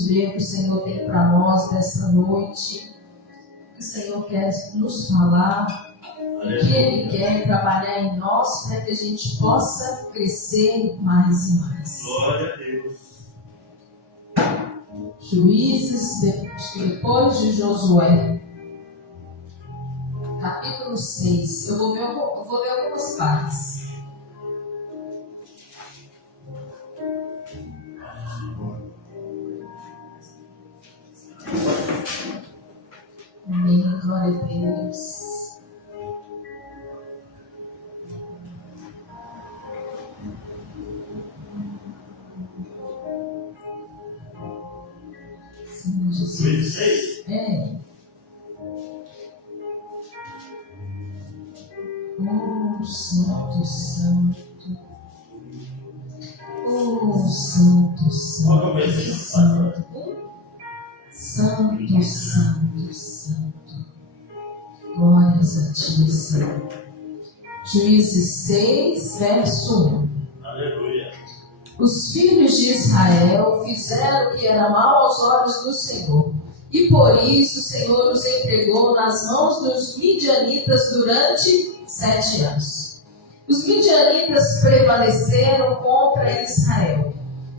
vamos ver o que o Senhor tem para nós nessa noite, o que o Senhor quer nos falar, o que Ele quer trabalhar em nós para que a gente possa crescer mais e mais. Glória a Deus. Juízes, depois de Josué, capítulo 6. Eu vou ler algumas partes. Amém, glória a Deus. Sim, Jesus. 6. Oh, Santo, Santo. Oh, Santo, Santo. Qual é o versículo? Santo, Santo, Santo. Glórias a ti, Senhor. Juízes 6, verso 1. Aleluia. Os filhos de Israel fizeram o que era mal aos olhos do Senhor. E por isso o Senhor os entregou nas mãos dos midianitas durante 7 anos. Os midianitas prevaleceram contra Israel.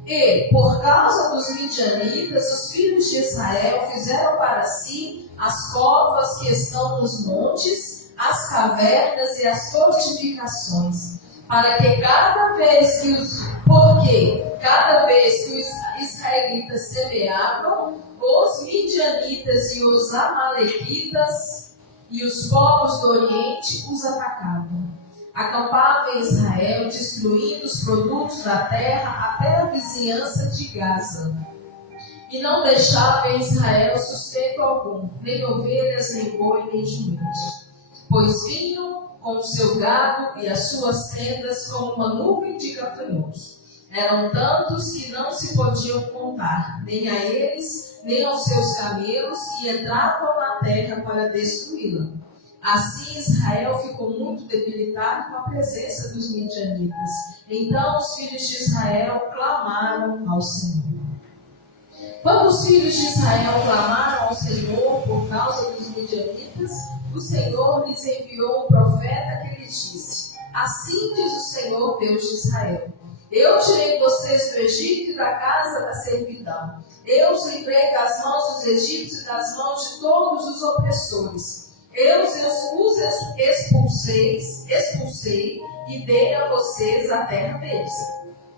E, por causa dos midianitas, os filhos de Israel fizeram para si as covas que estão nos montes, as cavernas e as fortificações, para que cada vez que os israelitas semeavam, os midianitas e os amalequitas e os povos do Oriente os atacavam. Acampava em Israel, destruindo os produtos da terra até a vizinhança de Gaza. E não deixava em Israel sustento algum, nem ovelhas, nem boi, nem jumentos. Pois vinham com o seu gado e as suas tendas como uma nuvem de gafanhotos. Eram tantos que não se podiam contar, nem a eles, nem aos seus camelos, e entravam na terra para destruí-la. Assim Israel ficou muito debilitado com a presença dos midianitas. Então os filhos de Israel clamaram ao Senhor. Quando os filhos de Israel clamaram ao Senhor por causa dos midianitas, o Senhor lhes enviou um profeta que lhes disse: Assim diz o Senhor, Deus de Israel: Eu tirei vocês do Egito e da casa da servidão. Eu os livrei das mãos dos egípcios e das mãos de todos os opressores. Eu os expulsei e dei a vocês a terra deles.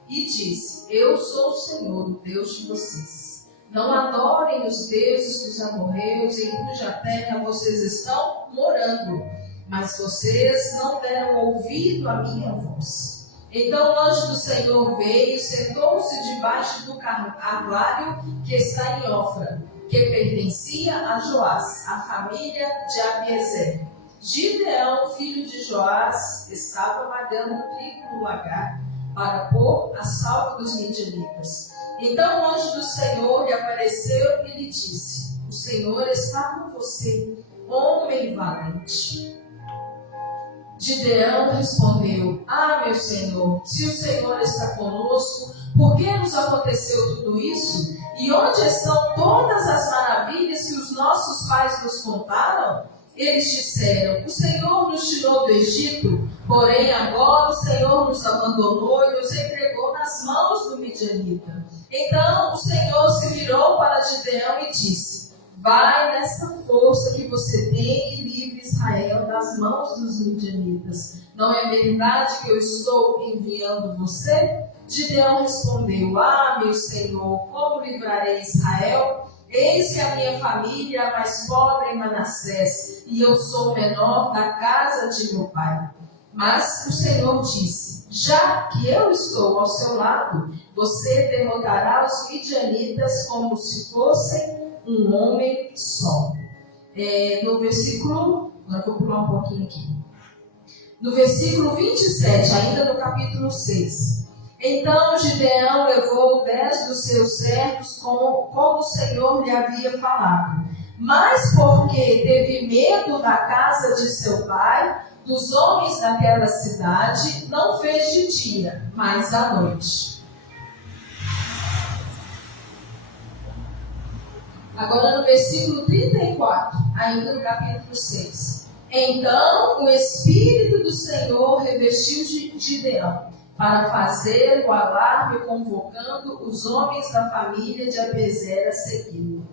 E disse: Eu sou o Senhor, o Deus de vocês. Não adorem os deuses dos amorreus em cuja terra vocês estão morando. Mas vocês não deram ouvido à minha voz. Então o anjo do Senhor veio, sentou-se debaixo do carvalho que está em Ofra, que pertencia a Joás, a família de Abiezer. Gideão, filho de Joás, estava malhando trigo no lagar para pôr a salvo dos midianitas. Então o anjo do Senhor lhe apareceu e lhe disse: O Senhor está com você, homem valente. Gideão respondeu: meu Senhor, se o Senhor está conosco, por que nos aconteceu tudo isso? E onde estão todas as maravilhas que os nossos pais nos contaram? Eles disseram: O Senhor nos tirou do Egito, porém agora o Senhor nos abandonou e nos entregou nas mãos do midianita. Então o Senhor se virou para Gideão e disse: Vai nessa força que você tem e livre Israel das mãos dos midianitas. Não é verdade que eu estou enviando você? Gideão respondeu: meu Senhor, como livrarei Israel? Eis que a minha família é a mais pobre em Manassés, e eu sou o menor da casa de meu pai. Mas o Senhor disse: Já que eu estou ao seu lado, você derrotará os midianitas como se fossem um homem só. No versículo, agora vou pular um pouquinho aqui. No versículo 27, ainda no capítulo 6. Então Gideão levou 10 dos seus servos, como o Senhor lhe havia falado. Mas porque teve medo da casa de seu pai, dos homens daquela cidade, não fez de dia, mas à noite. Agora no versículo 34, ainda no capítulo 6. Então o Espírito do Senhor revestiu Gideão para fazer o alarme, convocando os homens da família de Abiezera a segui-lo.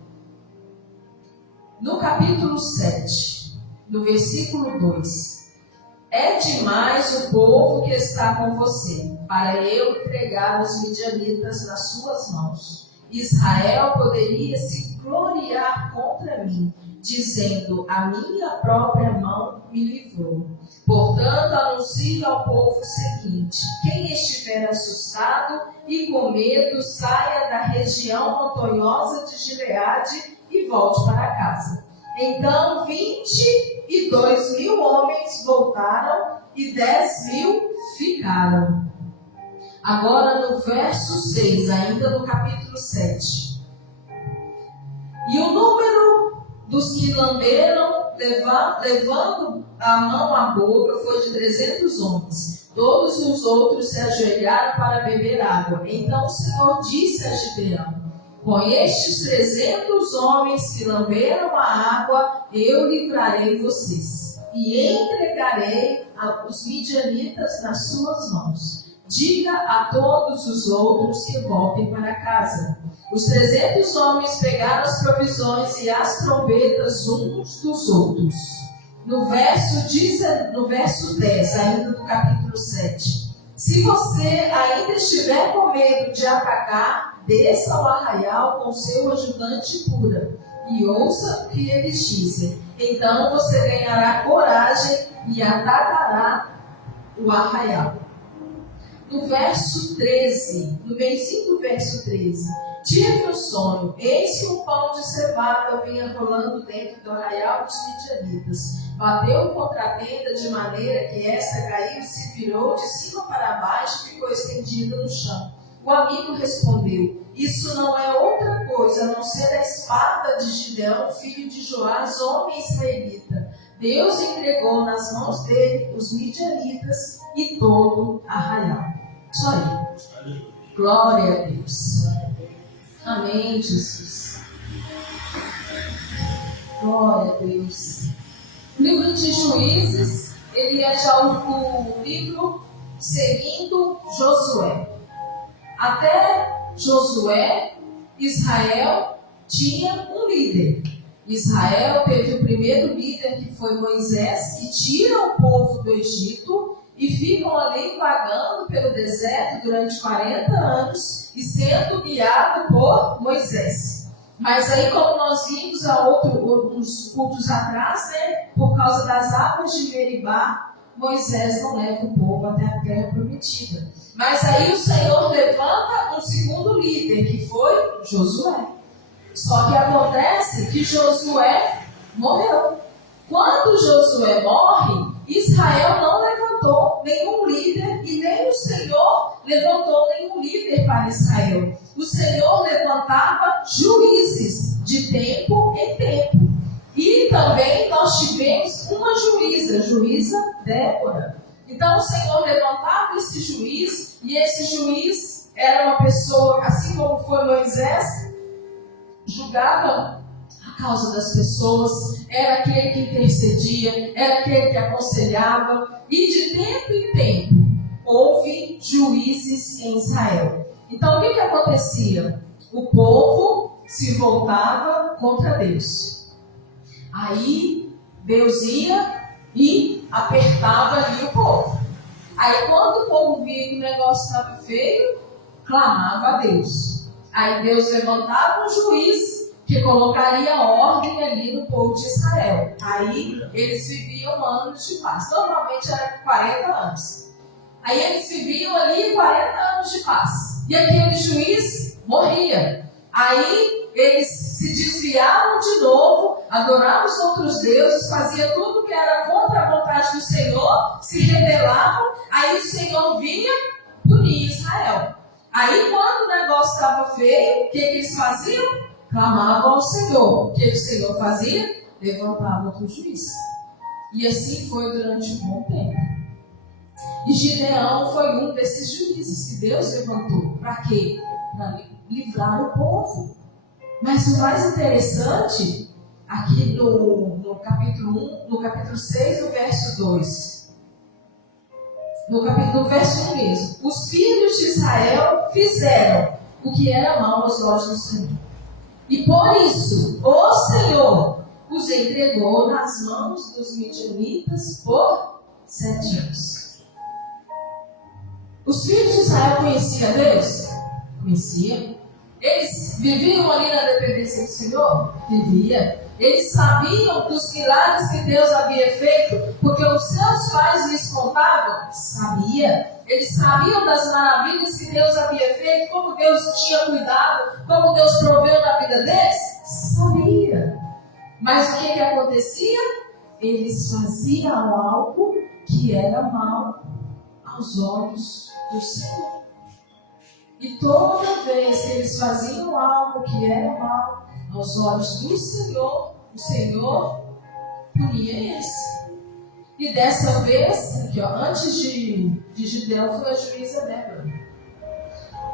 No capítulo 7, no versículo 2. É demais o povo que está com você, para eu entregar os midianitas nas suas mãos. Israel poderia se gloriar contra mim, dizendo: a minha própria mão me livrou. Portanto, anuncie ao povo o seguinte: quem estiver assustado e com medo, saia da região montanhosa de Gileade e volte para casa. Então 22.000 homens voltaram e 10.000 ficaram. Agora no verso 6, ainda no capítulo 7. E o número dos que lamberam, levando a mão à boca, foi de 300 homens. Todos os outros se ajoelharam para beber água. Então o Senhor disse a Gideão: com estes 300 homens que lamberam a água, eu livrarei vocês e entregarei os midianitas nas suas mãos. Diga a todos os outros que voltem para casa. Os 300 homens pegaram as provisões e as trombetas uns dos outros. No verso 10, ainda do capítulo 7. Se você ainda estiver com medo de atacar, desça ao arraial com seu ajudante pura e ouça o que eles dizem. Então você ganhará coragem e atacará o arraial. No verso 13, no meio do verso 13, tive um sonho, eis que um pão de cevada vinha rolando dentro do arraial dos midianitas. Bateu contra a tenda de maneira que esta caiu e se virou de cima para baixo e ficou estendida no chão. O amigo respondeu: isso não é outra coisa a não ser a espada de Gideão, filho de Joás, homem israelita. Deus entregou nas mãos dele os midianitas e todo arraial. Isso aí. Glória a Deus. Amém, Jesus. Glória a Deus. O livro de Juízes, ele é já o livro seguindo Josué. Até Josué, Israel tinha um líder. Israel teve o primeiro líder, que foi Moisés, que tira o povo do Egito e ficam ali vagando pelo deserto durante 40 anos e sendo guiado por Moisés. Mas aí, como nós vimos uns cultos atrás, por causa das águas de Meribá, Moisés não leva o povo até a terra prometida. Mas aí o Senhor levanta um segundo líder, que foi Josué. Só que acontece que Josué morreu. Quando Josué morre, Israel não levantou nenhum líder e nem o Senhor levantou nenhum líder para Israel. O Senhor levantava juízes de tempo em tempo. E também nós tivemos uma juíza Débora. Então o Senhor levantava esse juiz, e esse juiz era uma pessoa, assim como foi Moisés, julgava a causa das pessoas, era aquele que intercedia, era aquele que aconselhava, e de tempo em tempo houve juízes em Israel. Então o que acontecia? O povo se voltava contra Deus. Aí Deus ia e apertava ali o povo. Aí quando o povo via que o negócio estava feio, clamava a Deus. Aí Deus levantava um juiz que colocaria ordem ali no povo de Israel. Aí eles viviam anos de paz. Normalmente era 40 anos. Aí eles viviam ali 40 anos de paz. E aquele juiz morria. Aí eles se desviavam de novo, adoravam os outros deuses, faziam tudo que era contra a vontade do Senhor, se rebelavam. Aí o Senhor vinha punir Israel. Aí quando o negócio estava feio, o que eles faziam? Clamavam ao Senhor. O que o Senhor fazia? Levantava outro juiz. E assim foi durante um bom tempo. E Gideão foi um desses juízes que Deus levantou. Para quê? Para livrar o povo. Mas o mais interessante, aqui no capítulo 1, no capítulo 6, no verso 2. No verso 1 mesmo. Os filhos de Israel fizeram o que era mal aos olhos do Senhor. E por isso, o Senhor os entregou nas mãos dos midianitas por 7 anos. Os filhos de Israel conheciam Deus? Conheciam. Eles viviam ali na dependência do Senhor? Vivia. Eles sabiam dos milagres que Deus havia feito, porque os seus pais lhes contavam? Sabia. Eles sabiam das maravilhas que Deus havia feito, como Deus tinha cuidado, como Deus proveu na vida deles? Sabia. Mas o que acontecia? Eles faziam algo que era mal aos olhos do Senhor. E toda vez que eles faziam algo que era mal aos olhos do Senhor, o Senhor punia eles. E dessa vez, aqui, antes de Gideão foi a juíza Débora.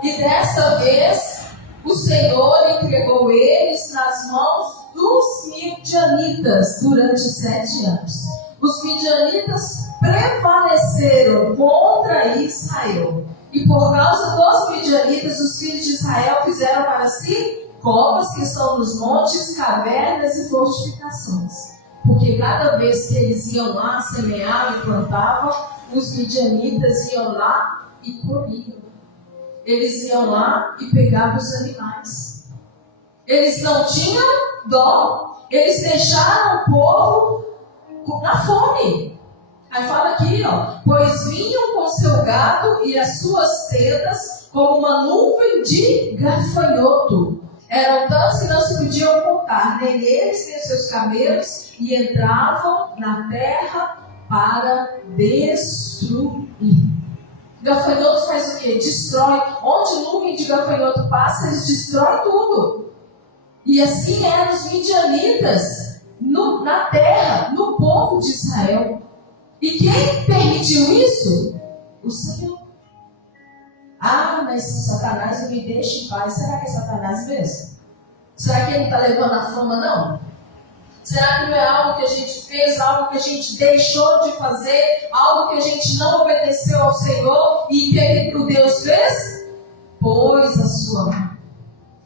E dessa vez, o Senhor entregou eles nas mãos dos midianitas durante 7 anos. Os midianitas prevaleceram contra Israel. E por causa dos midianitas, os filhos de Israel fizeram para si covas que estão nos montes, cavernas e fortificações. Porque cada vez que eles iam lá, semeavam e plantavam, os midianitas iam lá e comiam. Eles iam lá e pegavam os animais. Eles não tinham dó. Eles deixaram o povo na fome. Aí fala aqui, pois vinham com seu gado e as suas tendas como uma nuvem de gafanhoto. Eram tantos que não se podiam contar, nem eles, nem seus camelos, e entravam na terra para destruir. Gafanhoto faz o quê? Destrói. Onde nuvem de gafanhoto passa, eles destroem tudo. E assim eram os midianitas na terra, no povo de Israel. E quem permitiu isso? O Senhor. Ah, mas Satanás não me deixa em paz. Será que é Satanás mesmo? Será que ele está levando a fama, não? Será que não é algo que a gente fez, algo que a gente deixou de fazer, algo que a gente não obedeceu ao Senhor? E o que o Deus fez? Pôs a sua mão.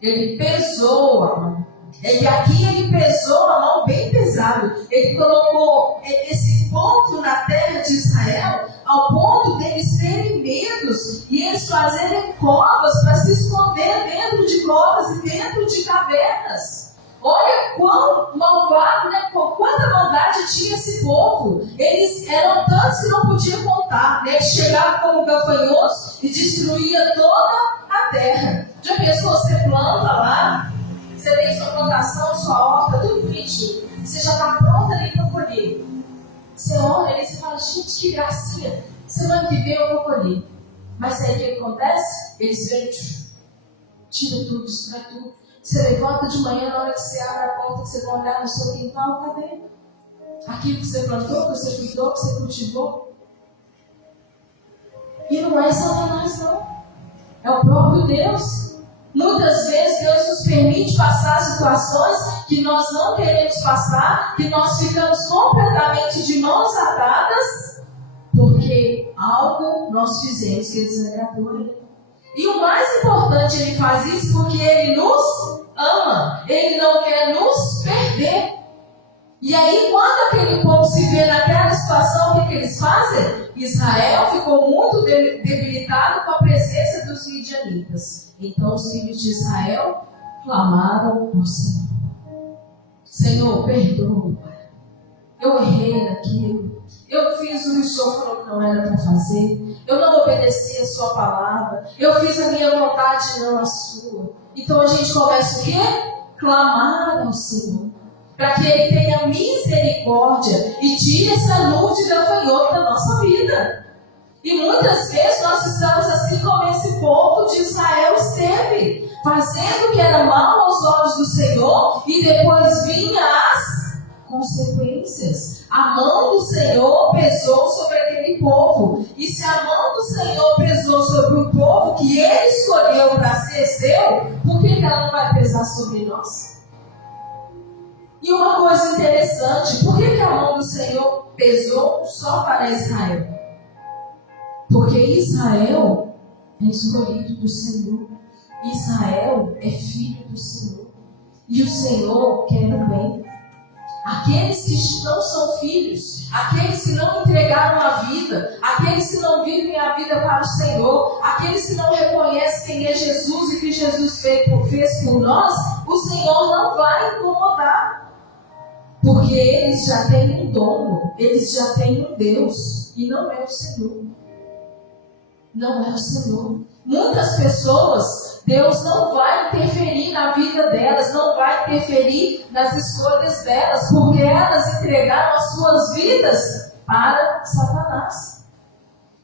Ele pesou a mão. Aqui ele pesou a mão bem pesado. Ele colocou esse povo na terra de Israel ao ponto deles terem medos e eles fazerem covas para se esconder dentro de covas e dentro de cavernas. Olha quão malvado, né? Quanta maldade tinha esse povo. Eles eram tantos que não podiam contar, né? Eles chegavam como gafanhotos e destruíam toda a terra. Já pensou, você planta lá, você tem sua plantação, sua horta, tudo bonitinho. Você já está pronta ali para colher. Você olha ali e fala, gente, que gracinha. Semana que vem eu vou colher. Mas aí o que acontece? Eles vêm, tira tudo, destrói tudo. Você levanta de manhã, na hora que você abre a porta, que você vai olhar no seu quintal, cadê? Aquilo que você plantou, que você cuidou, que você cultivou. E não é Satanás, não. É o próprio Deus. Muitas vezes Deus nos permite passar situações que nós não queremos passar, que nós ficamos completamente de mãos atadas, porque algo nós fizemos que desagradou a Ele. E o mais importante, Ele faz isso porque Ele nos ama. Ele não quer nos perder. E aí, quando aquele povo se vê naquela situação, o que eles fazem? Israel ficou muito debilitado com a presença dos midianitas. Então, os filhos de Israel clamaram ao Senhor. Senhor, perdoa. Eu errei naquilo. Eu fiz o que o Senhor falou que não era para fazer. Eu não obedeci a sua palavra. Eu fiz a minha vontade e não a sua. Então a gente começa o quê? Clamar ao Senhor. Para que Ele tenha misericórdia e tire essa nuvem de gafanhoto da nossa vida. E muitas vezes nós estamos assim como esse povo de Israel esteve. Fazendo o que era mal aos olhos do Senhor. E depois vinha as consequências. A mão do Senhor pesou sobre aquele povo. E se a mão do Senhor pesou sobre o povo que Ele escolheu para ser seu, por que ela não vai pesar sobre nós? E uma coisa interessante, por que a mão do Senhor pesou só para Israel? Porque Israel é escolhido do Senhor. Israel é filho do Senhor. E o Senhor quer o bem. Aqueles que não são filhos, aqueles que não entregaram a vida, aqueles que não vivem a vida para o Senhor, aqueles que não reconhecem quem é Jesus e que Jesus fez por nós, o Senhor não vai incomodar. Porque eles já têm um dono, eles já têm um Deus, e não é o Senhor. Não é o Senhor. Muitas pessoas, Deus não vai interferir na vida delas, não vai interferir nas escolhas delas, porque elas entregaram as suas vidas para Satanás.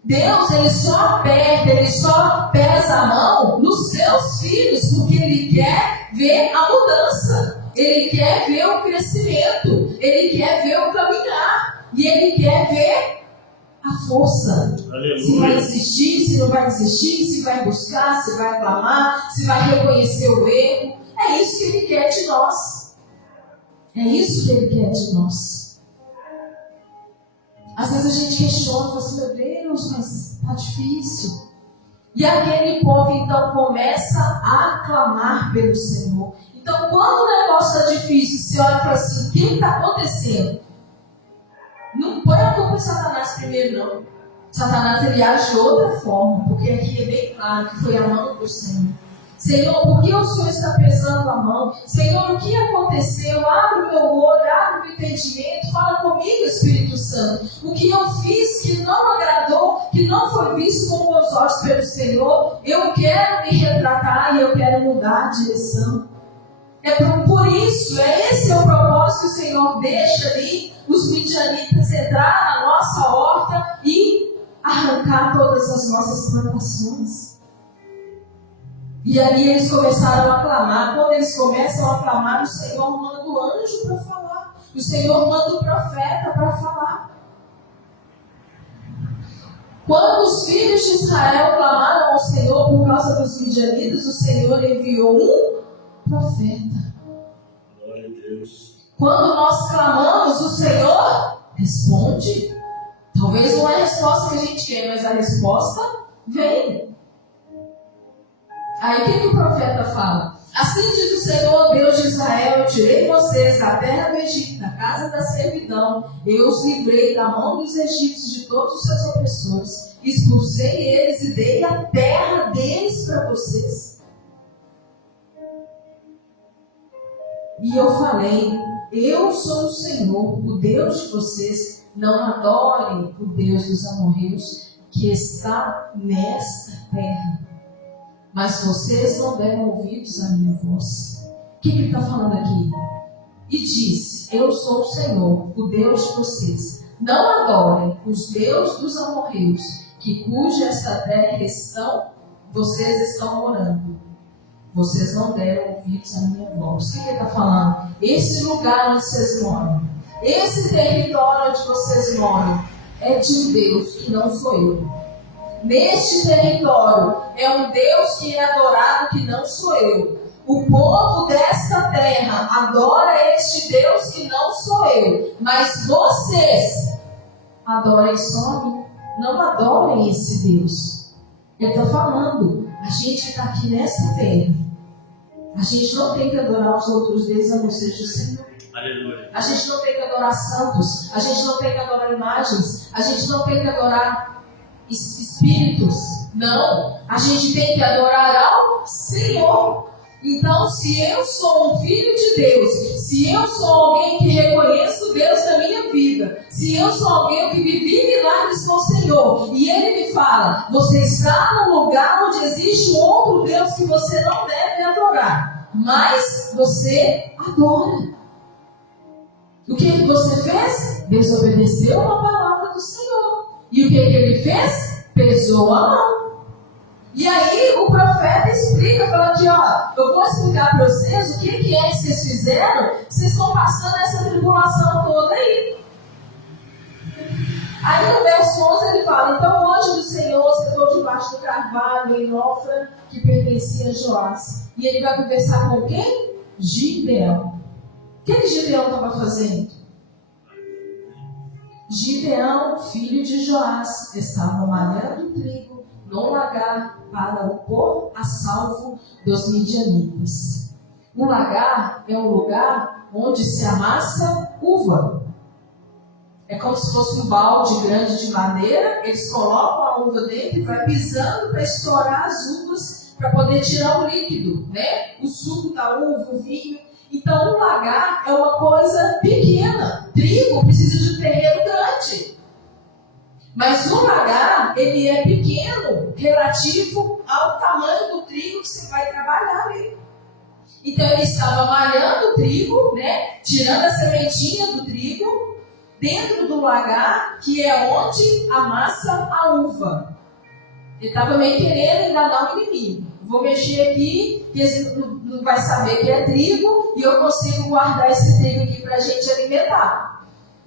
Deus, Ele só aperta, Ele só pesa a mão nos seus filhos, porque Ele quer ver a mudança, Ele quer ver o crescimento, Ele quer ver o caminhar, e Ele quer ver a força. Aleluia. Se vai desistir, se não vai desistir, se vai buscar, se vai clamar, se vai reconhecer o erro. É isso que Ele quer de nós. É isso que Ele quer de nós. Às vezes a gente questiona, fala assim, meu Deus, mas está difícil. E aquele povo então começa a clamar pelo Senhor. Então quando o negócio está difícil, você olha e fala assim, o que está acontecendo? Não põe a culpa em Satanás primeiro, não. Satanás, ele age de outra forma, porque aqui é bem claro que foi a mão do Senhor. Senhor, por que o Senhor está pesando a mão? Senhor, o que aconteceu? Abre o meu olho, abre o meu entendimento, fala comigo, Espírito Santo. O que eu fiz que não agradou, que não foi visto com meus olhos pelo Senhor, eu quero me retratar e eu quero mudar a direção. Por isso, esse é o propósito que o Senhor deixa ali, os midianitas entrar na nossa horta e arrancar todas as nossas plantações. E ali eles começaram a clamar. Quando eles começam a clamar, o Senhor manda o anjo para falar. O Senhor manda o profeta para falar. Quando os filhos de Israel clamaram ao Senhor por causa dos midianitas, o Senhor enviou um profeta. Glória a Deus. Quando nós clamamos, o Senhor responde. Talvez não é a resposta que a gente quer, mas a resposta vem. Aí o que o profeta fala? Assim diz o Senhor, Deus de Israel, eu tirei vocês da terra do Egito, da casa da servidão. Eu os livrei da mão dos egípcios, de todos os seus opressores. Expulsei eles e dei a terra deles para vocês. E eu falei, eu sou o Senhor, o Deus de vocês. Não adorem o Deus dos amorreus que está nesta terra. Mas vocês não deram ouvidos à minha voz. O que ele está falando aqui? E disse, eu sou o Senhor, o Deus de vocês. Não adorem os deuses dos amorreus, cuja esta terra vocês estão morando. Vocês não deram ouvidos à minha voz. O que ele está falando? Esse lugar onde vocês moram, esse território onde vocês moram, é de um Deus que não sou eu. Neste território é um Deus que é adorado que não sou eu. O povo desta terra adora este Deus que não sou eu. Mas vocês adorem só a mim. Não adorem esse Deus. Ele está falando, a gente está aqui nessa terra. A gente não tem que adorar os outros deuses a não ser o Senhor. Aleluia. A gente não tem que adorar santos. A gente não tem que adorar imagens. A gente não tem que adorar espíritos. Não. A gente tem que adorar ao Senhor. Então, se eu sou um filho de Deus, se eu sou alguém que reconheço Deus na minha vida, se eu sou alguém que vivi milagres com o Senhor, e Ele me fala, você está num lugar onde existe um outro Deus que você não deve adorar, mas você adora. O que você fez? Desobedeceu a palavra do Senhor. E o que ele fez? Pesou a mão. E aí o profeta explica, fala aqui, ó, eu vou explicar para vocês o que é que vocês fizeram, vocês estão passando essa tribulação toda aí. Aí no verso 11 ele fala, então o anjo do Senhor sentou debaixo do carvalho em Ofra, que pertencia a Joás. E ele vai conversar com quem? Gideão. O que Gideão estava fazendo? Gideão, filho de Joás, estava malhando trigo no lagar para o pôr a salvo dos midianitas. O lagar é um lugar onde se amassa uva. É como se fosse um balde grande de madeira, eles colocam a uva dentro e vai pisando para estourar as uvas para poder tirar o líquido, né? O suco da uva, o vinho. Então o lagar é uma coisa pequena. Trigo precisa de um terreno grande. Mas o lagar, ele é pequeno relativo ao tamanho do trigo que você vai trabalhar ali. Então ele estava malhando o trigo, né? Tirando a sementinha do trigo, dentro do lagar, que é onde amassa a uva. Ele estava meio querendo enganar o inimigo. Vou mexer aqui, que ele não vai saber que é trigo, e eu consigo guardar esse trigo aqui para a gente alimentar.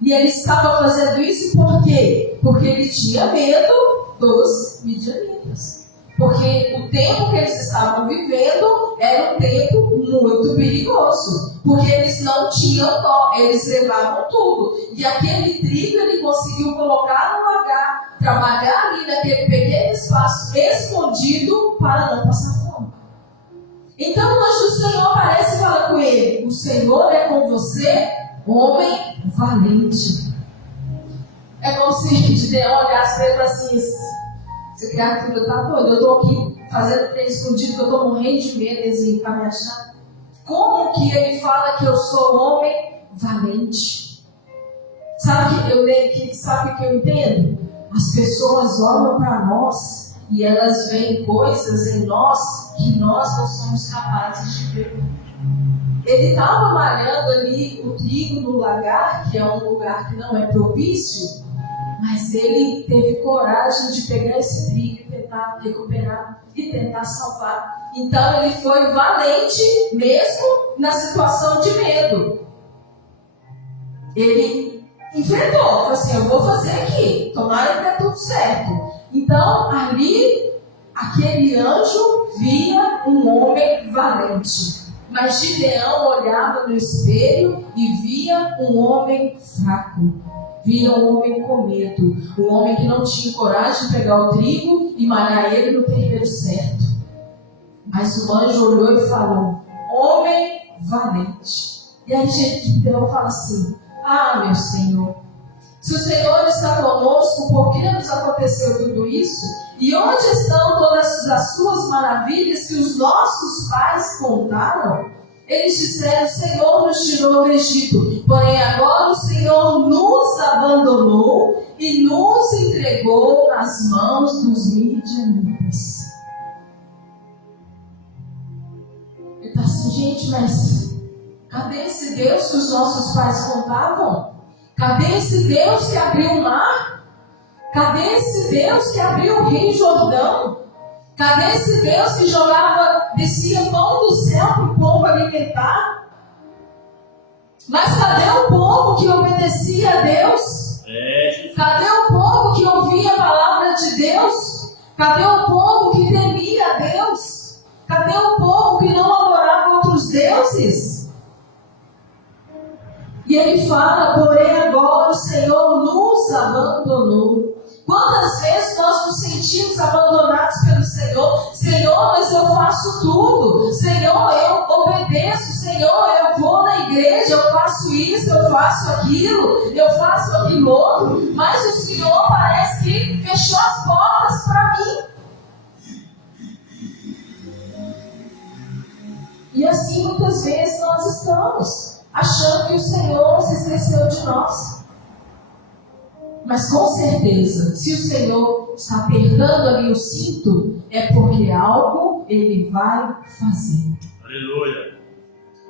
E ele estava fazendo isso por quê? Porque ele tinha medo dos midianitas. Porque o tempo que eles estavam vivendo era um tempo muito perigoso. Porque eles não tinham dó, eles levavam tudo. E aquele trigo ele conseguiu colocar no lagar, trabalhar ali naquele pequeno espaço escondido para não passar fome. Então o anjo do Senhor aparece e fala com ele: o Senhor é com você, homem valente. É como se Gideão olhasse para ele e falasse assim: essa criatura está doida, eu estou aqui fazendo trem escondido, que eu estou morrendo de medo, eles para me achar. Como que ele fala que eu sou homem valente? Sabe o que eu entendo? As pessoas olham para nós e elas veem coisas em nós que nós não somos capazes de ver. Ele estava malhando ali o trigo no lagar, que é um lugar que não é propício, mas ele teve coragem de pegar esse trigo e tentar recuperar e tentar salvar. Então ele foi valente mesmo na situação de medo. Ele enfrentou, falou assim: eu vou fazer aqui, tomara que dê tudo certo. Então ali, aquele anjo via um homem valente. Mas Gideão olhava no espelho e via um homem fraco. Via um homem com medo. Um homem que não tinha coragem de pegar o trigo e malhar ele no terreiro certo. Mas o anjo olhou e falou: homem valente. E aí Gideão fala assim: ah, meu Senhor, se o Senhor está conosco, por que nos aconteceu tudo isso? E onde estão todas as suas maravilhas que os nossos pais contaram? Eles disseram: o Senhor nos tirou do Egito, porém agora o Senhor nos abandonou e nos entregou nas mãos dos midianitas. Ele está assim: gente, mas cadê esse Deus que os nossos pais contavam? Cadê esse Deus que abriu o mar? Cadê esse Deus que abriu o rio Jordão? Cadê esse Deus que descia pão do céu para o povo alimentar? Mas cadê o povo que obedecia a Deus? Cadê o povo que ouvia a palavra de Deus? Cadê o povo que temia a Deus? Cadê o povo que não adorava outros deuses? E ele fala: porém agora o Senhor nos abandonou. Quantas vezes nós nos sentimos abandonados pelo Senhor? Senhor, mas eu faço tudo. Senhor, eu obedeço. Senhor, eu vou na igreja, eu faço isso, eu faço aquilo, eu faço aquilo outro. Mas o Senhor parece que fechou as portas para mim. E assim muitas vezes nós estamos achando que o Senhor se esqueceu de nós. Mas com certeza, se o Senhor está apertando ali o cinto, é porque algo Ele vai fazer. Aleluia.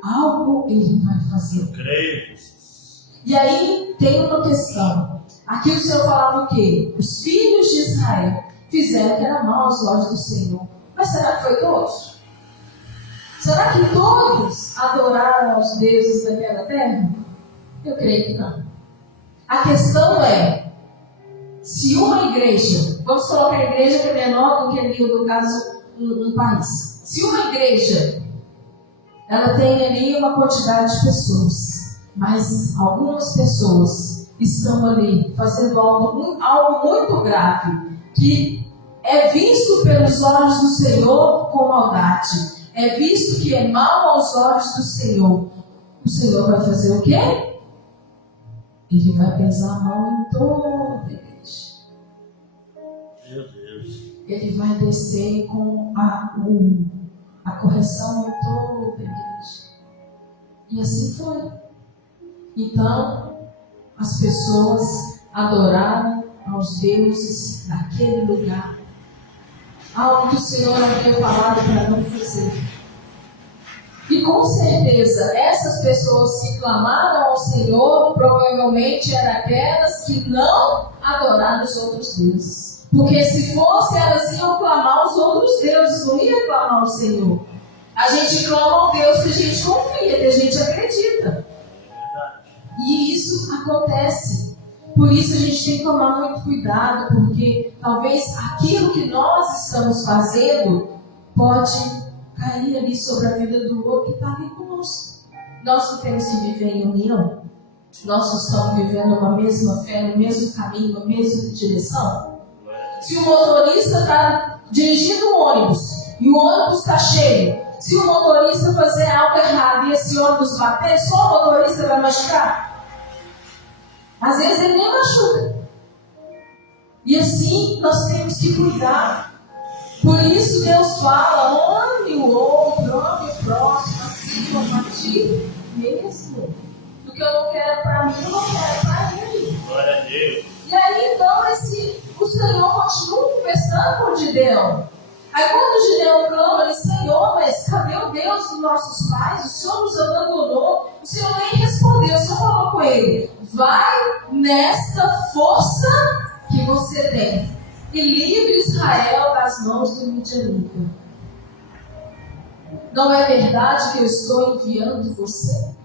Algo Ele vai fazer. Eu creio. E aí tem uma questão. Aqui o Senhor falava o quê? Os filhos de Israel fizeram que era mal aos olhos do Senhor. Mas será que foi todos? Será que todos adoraram aos deuses daquela terra? Eu creio que não. A questão é, se uma igreja, vamos colocar a igreja que é menor do que ali, no caso, um país. Se uma igreja, ela tem ali uma quantidade de pessoas, mas algumas pessoas estão ali fazendo algo muito grave, que é visto pelos olhos do Senhor com maldade, é visto que é mal aos olhos do Senhor. O Senhor vai fazer o quê? Ele vai pesar a mão em toda a igreja. Meu Deus. Ele vai descer com a correção em toda a igreja. E assim foi. Então, as pessoas adoraram aos deuses daquele lugar. Algo que o Senhor havia falado para não fazer. E com certeza, essas pessoas que clamaram ao Senhor, provavelmente eram aquelas que não adoraram os outros deuses. Porque se fosse, elas iam clamar os outros deuses, não iam clamar ao Senhor. A gente clama ao Deus que a gente confia, que a gente acredita. E isso acontece. Por isso a gente tem que tomar muito cuidado, porque talvez aquilo que nós estamos fazendo pode cair ali sobre a vida do outro que está ali conosco. Nós não temos que viver em união. Nós não estamos vivendo uma mesma fé, no mesmo caminho, na mesma direção. Se o motorista está dirigindo um ônibus e o ônibus está cheio, se o motorista fazer algo errado e esse ônibus bater, só o motorista vai machucar? Às vezes ele nem machuca. E assim nós temos que cuidar. Por isso Deus fala, ame o outro, ame o próximo, assim como a ti mesmo. O que eu não quero para mim, eu não quero para ele. Glória a Deus. E aí então o Senhor continua conversando com Gideão. Aí quando o Gideão clama, ele, Senhor, mas cadê o Deus dos nossos pais? O Senhor nos abandonou. O Senhor nem respondeu, o Senhor falou com ele, vai nesta força que você tem e livre Israel das mãos do midianita. Não é verdade que eu estou enviando você?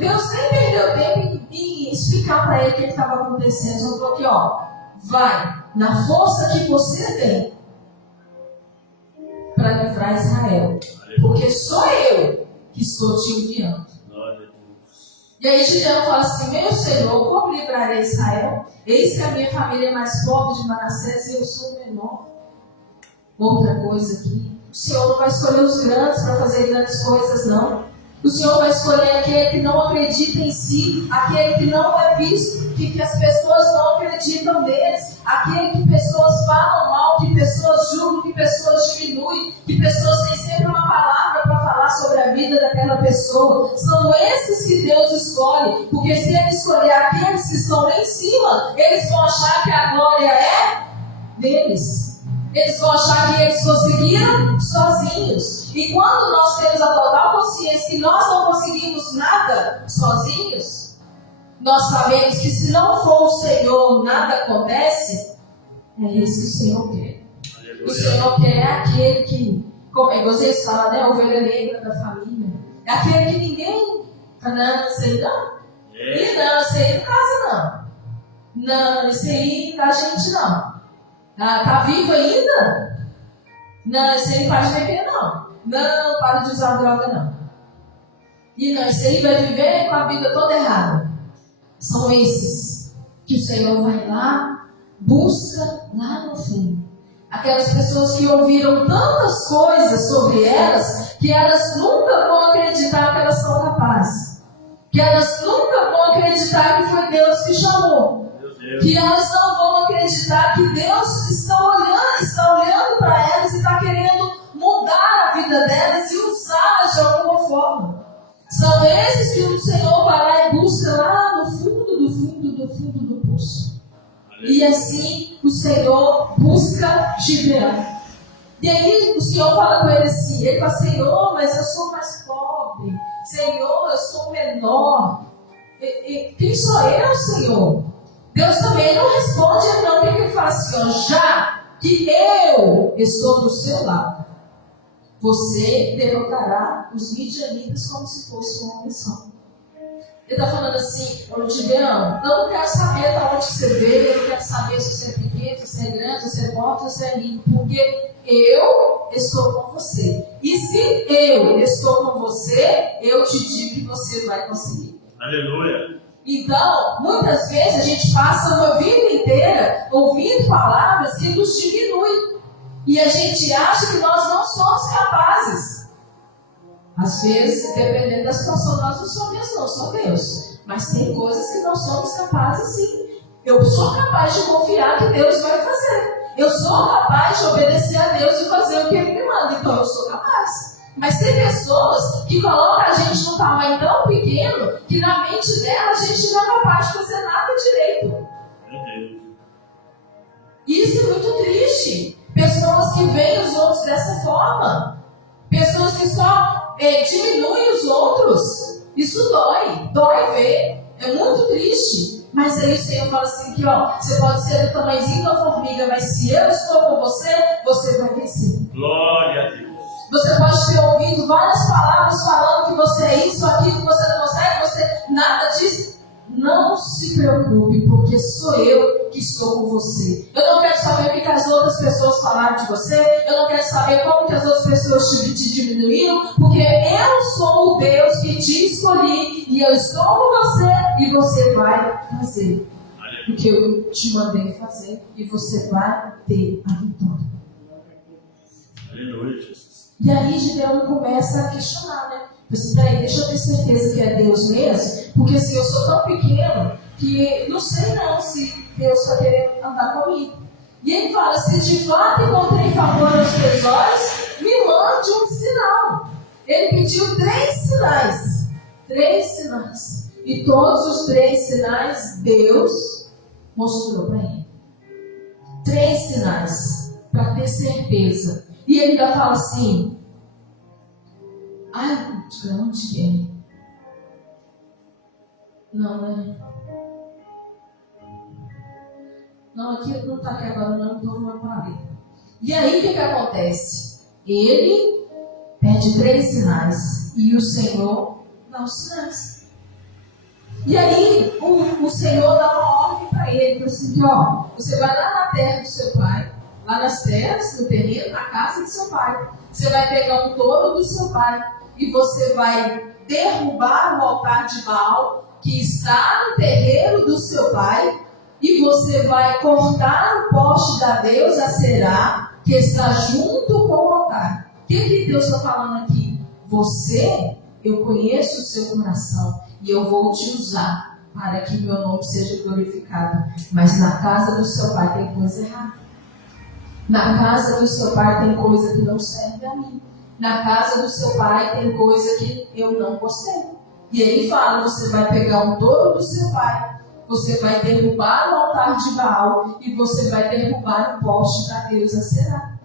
Deus nem perdeu tempo em explicar para ele o que estava acontecendo. Só falou aqui, ó, vai na força que você tem para livrar Israel. Porque sou eu que estou te enviando. E aí Gideão fala assim, meu Senhor, como livrarei Israel? Eis que a minha família é mais pobre de Manassés e eu sou o menor. Outra coisa aqui, o Senhor não vai escolher os grandes para fazer grandes coisas, não. O Senhor vai escolher aquele que não acredita em si, aquele que não é visto, que as pessoas não acreditam neles, aquele que pessoas falam mal, que pessoas julgam, que pessoas diminuem, que pessoas têm sempre uma palavra para falar sobre a vida daquela pessoa. São esses que Deus escolhe, porque se Ele escolher aqueles que estão lá em cima, eles vão achar que a glória é deles. Eles vão achar que eles conseguiram sozinhos. E quando nós temos a total consciência que nós não conseguimos nada sozinhos, nós sabemos que se não for o Senhor, nada acontece. É isso que o Senhor quer. Aleluia. O Senhor quer aquele que, como vocês falam, né? A ovelha negra da família. É aquele que ninguém fala, não, isso aí não. E não, isso aí não casa não. Não, isso aí da gente não. Ah, tá vivo ainda? Não, esse aí não para de beber, não. Não, para de usar droga, não. E não, esse aí vai viver com a vida toda errada. São esses que o Senhor vai lá, busca lá no fundo. Aquelas pessoas que ouviram tantas coisas sobre elas, que elas nunca vão acreditar que elas são capazes. Que elas nunca vão acreditar que foi Deus que chamou. Que elas não vão acreditar que Deus está olhando para elas e está querendo mudar a vida delas e usá-las de alguma forma. São esses que o Senhor vai lá e busca lá no fundo do poço. E assim o Senhor busca Gideão. E aí o Senhor fala com ele assim, ele fala, Senhor, mas eu sou mais pobre. Senhor, eu sou menor. Quem sou eu, Senhor? Deus também não responde, então, o que ele fala assim, ó, já que eu estou do seu lado, você derrotará os midianitas como se fosse uma missão. Ele está falando assim, ô Gideão, eu não quero saber de onde você veio, eu não quero saber se você é pequeno, se você é grande, se você é forte, se você é lindo, porque eu estou com você. E se eu estou com você, eu te digo que você vai conseguir. Aleluia. Então, muitas vezes a gente passa uma vida inteira ouvindo palavras que nos diminuem. E a gente acha que nós não somos capazes. Às vezes, dependendo da situação, nós não somos mesmo, não, só Deus. Mas tem coisas que não somos capazes sim. Eu sou capaz de confiar que Deus vai fazer. Eu sou capaz de obedecer a Deus e fazer o que Ele me manda. Então eu sou capaz. Mas tem pessoas que colocam a gente num tamanho tão pequeno que na mente dela a gente não é capaz de fazer nada direito. Meu Deus. Isso é muito triste. Pessoas que veem os outros dessa forma. Pessoas que só diminuem os outros. Isso dói ver. É muito triste. Mas aí o Senhor fala assim que você pode ser do tamanhozinho da formiga, mas se eu estou com você, você vai vencer. Glória a Deus. Você pode ter ouvido várias palavras falando que você é isso, aquilo, que você não consegue, você nada disso. Não se preocupe, porque sou eu que estou com você. Eu não quero saber o que as outras pessoas falaram de você. Eu não quero saber como que as outras pessoas te diminuíram, porque eu sou o Deus que te escolhi e eu estou com você e você vai fazer o que eu te mandei fazer e você vai ter a vitória. Aleluia, Jesus. E aí Gideão começa a questionar, né? Peraí, deixa eu ter certeza que é Deus mesmo, porque se eu sou tão pequeno que não sei não se Deus está querendo andar comigo. E ele fala, se de fato encontrei favor aos teus olhos, me mande um sinal. Ele pediu 3 sinais. 3 sinais. E todos os 3 sinais Deus mostrou para ele. 3 sinais, para ter certeza. E ele ainda fala assim, ai, onde é? Não, né? Não, aqui não está aqui agora, não, então não é para ali. E aí o que acontece? Ele pede 3 sinais e o Senhor dá os sinais. E aí o Senhor dá uma ordem para ele, para assim, você vai lá na terra do seu pai, lá nas terras, no terreno, na casa do seu pai. Você vai pegar um touro do seu pai e você vai derrubar o altar de Baal que está no terreiro do seu pai e você vai cortar o poste da deusa Será que está junto com o altar. O que Deus está falando aqui? Eu conheço o seu coração e eu vou te usar para que meu nome seja glorificado. Mas na casa do seu pai tem coisa errada. Na casa do seu pai tem coisa que não serve a mim. Na casa do seu pai tem coisa que eu não gostei. E ele fala, você vai pegar um touro do seu pai, você vai derrubar o altar de Baal e você vai derrubar o poste da deusa Será.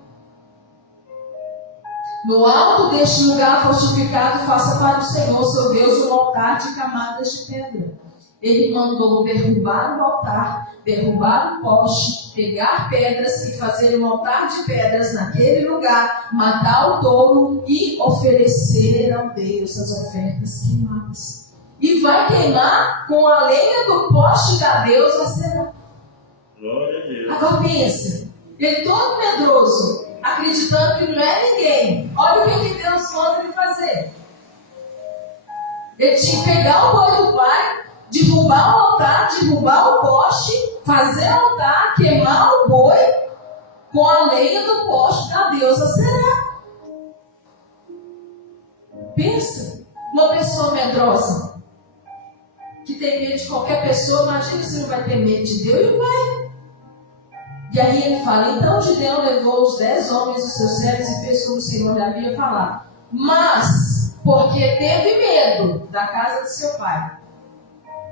No alto deste lugar fortificado, faça para o Senhor, seu Deus, um altar de camadas de pedra. Ele mandou derrubar o altar, derrubar o poste, pegar pedras e fazer um altar de pedras naquele lugar, matar o touro e oferecer ao Deus as ofertas queimadas. E vai queimar com a lenha do poste da deusa Será. Glória a Deus. Agora pensa, ele todo medroso, acreditando que não é ninguém. Olha o que Deus manda ele fazer. Ele tinha que pegar o boi do pai, derrubar o altar, derrubar o poste, fazer o altar, queimar o boi com a lenha do poste da deusa Será. Pensa, uma pessoa medrosa que tem medo de qualquer pessoa, imagina se não vai ter medo de Deus e vai. E aí ele fala, então Gideão levou os 10 homens dos seus servos e fez como o Senhor lhe havia falado. Mas, porque teve medo da casa de seu pai,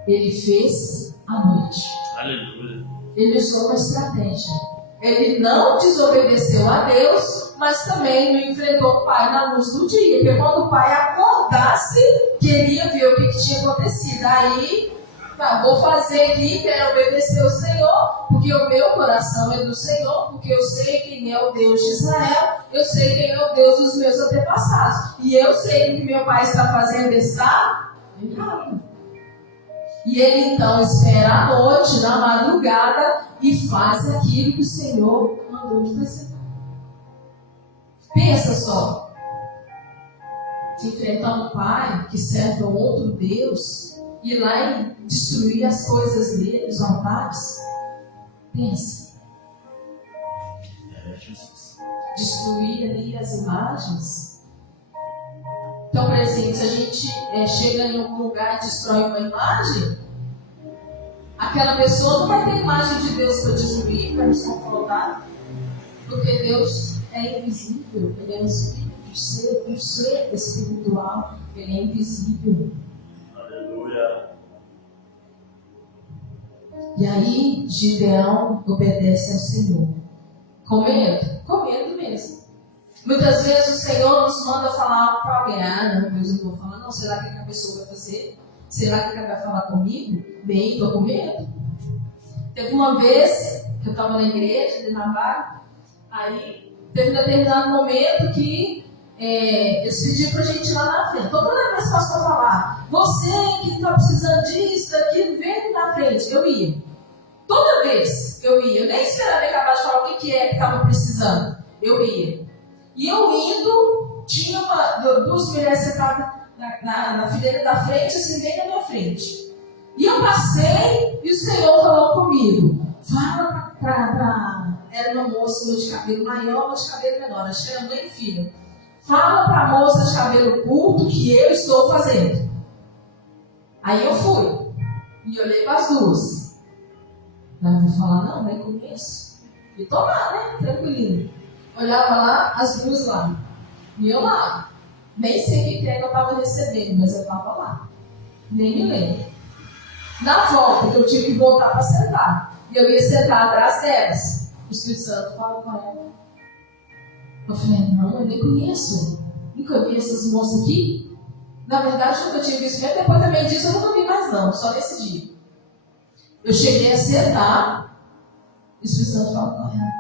ele fez à noite. Aleluia. Ele usou uma estratégia. Ele não desobedeceu a Deus, mas também não enfrentou o pai na luz do dia. Porque quando o pai acordasse, queria ver o que tinha acontecido. Aí Tá, vou fazer aqui, quero obedecer ao Senhor, porque o meu coração é do Senhor, porque eu sei quem é o Deus de Israel, eu sei quem é o Deus dos meus antepassados. E eu sei que meu pai está fazendo está errado. E ele então espera a noite, na madrugada, e faz aquilo que o Senhor mandou de fazer. Pensa só. Enfrentar um pai que serve a outro Deus, ir lá e destruir as coisas dele, os altares. Pensa. Destruir ali as imagens. Então, por exemplo, se a gente chega em algum lugar e destrói uma imagem, aquela pessoa não vai ter imagem de Deus para destruir, para nos confrontar, porque Deus é invisível, Ele é um espírito, um ser espiritual, Ele é invisível. Aleluia. E aí, Gideão obedece ao Senhor. Com medo? Com medo mesmo. Muitas vezes o Senhor nos manda falar algo para alguém. Ah, não, Deus, não vou falar, não. Será que a pessoa vai fazer? Será que ela vai falar comigo? Bem, estou com medo. Teve uma vez que eu estava na igreja, de Navarra, aí teve um determinado momento que eles pediram para a gente ir lá na frente. Toda vez pastor falar, você que está precisando disso, daquilo, vem aqui na frente. Eu ia. Toda vez eu ia. Eu nem esperava acabar de falar o que é que estava precisando. Eu ia. E eu indo, tinha duas mulheres sentadas na fileira da frente, assim, bem na minha frente. E eu passei e o Senhor falou comigo. Fala para era uma moça de cabelo maior, uma de cabelo menor. Acho que era mãe e filha. Fala para a moça de cabelo curto que eu estou fazendo. Aí eu fui. E olhei para as duas. Não vou falar, não, nem conheço. E tô lá, né? Tranquilinho. Olhava lá, as duas lá. E eu lá. Nem sei o que é que eu estava recebendo, mas eu estava lá. Nem me lembro. Na volta, que eu tive que voltar para sentar. E eu ia sentar atrás delas. O Espírito Santo fala com ela. Eu falei, não, eu nem conheço. Nunca vi essas moças aqui. Na verdade, nunca tinha visto mesmo. Depois também disso, eu nunca vi mais não. Só nesse dia. Eu cheguei a sentar. E o Espírito Santo fala com ela.